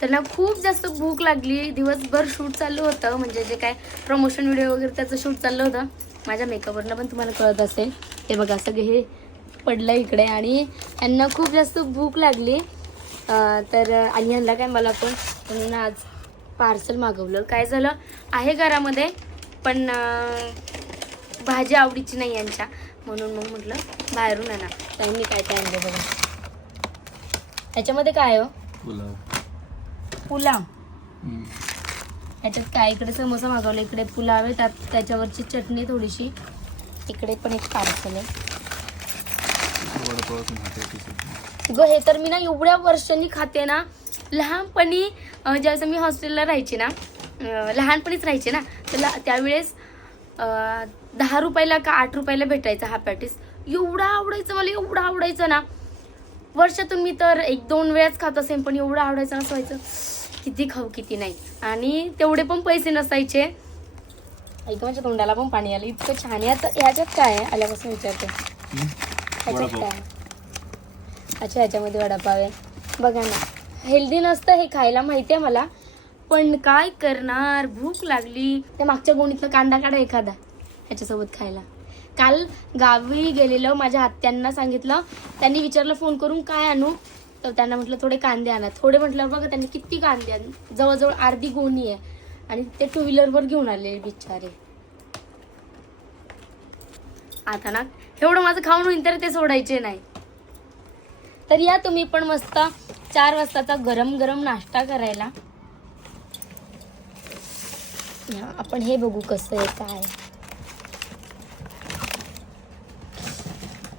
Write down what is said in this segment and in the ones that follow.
त्यांना खूप जास्त भूक लागली. दिवसभर शूट चालू होतं, म्हणजे जे काय प्रमोशन व्हिडिओ वगैरे त्याचं शूट चाललं होतं. माझ्या मेकअपवरनं पण तुम्हाला कळत असेल. हे बघा सगळे हे पडलं इकडे आणि यांना खूप जास्त भूक लागली. तर आणि यांना काय मला पण म्हणून आज पार्सल मागवलं. काय झालं आहे घरामध्ये पण भाजी आवडीची नाही यांच्या, म्हणून मग म्हटलं बाहेरून आणा. त्यांनी काय काय आणलं बघा. ह्याच्यामध्ये काय हो? पुलाव. ह्याच्यात काय इकडे समोसा मागवला, इकडे पुलाव आहे, त्याच्यावरची चटणी थोडीशी. इकडे पण एक पार्सल आहे. गो हे तर मी ना एवढ्या वर्षांनी खाते ना. लहानपणी ज्यावेळेस मी हॉस्टेलला राहायचे ना, लहानपणीच राहायचे ना, तर त्यावेळेस 10 रुपयाला का 8 रुपयाला भेटायचा हा पॅटीस. एवढा आवडायचं मला, एवढं आवडायचं ना. वर्षातून मी तर 1-2 वेळाच खात असेल, पण एवढं आवडायचं असं व्हायचं किती खाऊ किती नाही. आणि तेवढे पण पैसे नसायचे. ऐक माझ्या तोंडाला पण पाणी आलं, इतकं छान आहे. आता ह्याच्यात काय आहे आल्यापासून विचारते. ह्याच्यात काय? अच्छा ह्याच्यामध्ये वडापाव आहे. बघा ना, हेल्दी नसतं हे खायला, माहिती आहे मला, पण काय करणार, भूक लागली. त्या मागच्या गोणीतनं कांदा काढा एखादा ह्याच्यासोबत खायला. काल गावी गेलेलं, माझ्या आत्यांना सांगितलं, त्यांनी विचारलं फोन करून काय आणू, तर त्यांना म्हटलं थोडे कांदे आणा. थोडे म्हटलं बघा त्यांनी किती कांदे आण, जवळजवळ अर्धी गोणी आहे. आणि ते 2 व्हीलरवर घेऊन आले बिचारे. आता ना एवढं माझं खाऊन होईल तर ते सोडायचे नाही. तर या तुम्ही पण मस्त 4 वाजताचा गरम गरम नाश्ता करायला. आपण हे बघू कसं आहे काय.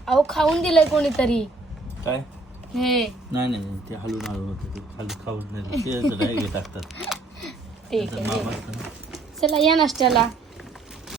अहो खाऊन दिलंय कोणीतरी काय. हे नाही ते हलून होतं, ते खाली खाऊन नाही ते टाकतात. ठीक आहे चला या नाश्त्याला.